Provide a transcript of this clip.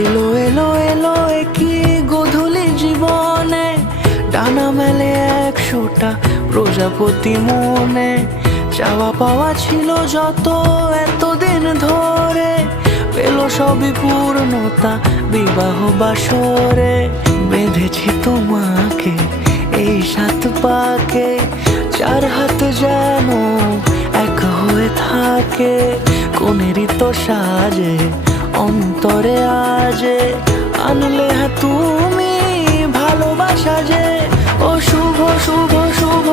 এলো এলো এলো কি গোধূলি জীবনে, ডানা মেলে 100টা প্রজাপতি মনে। চাওয়া পাওয়া ছিল যত এতদিন ধরে, পেল সবই পূর্ণতা বিবাহ বাসরে। বেঁধেছি তোমাকে এই 7 পাকে, 4 হাত যেন এক হয়ে থাকে। কোনেরই তো সাজে অন্তরে আজে, আনলে তুমি ভালোবাসা যে। ও শুভ শুভ শুভ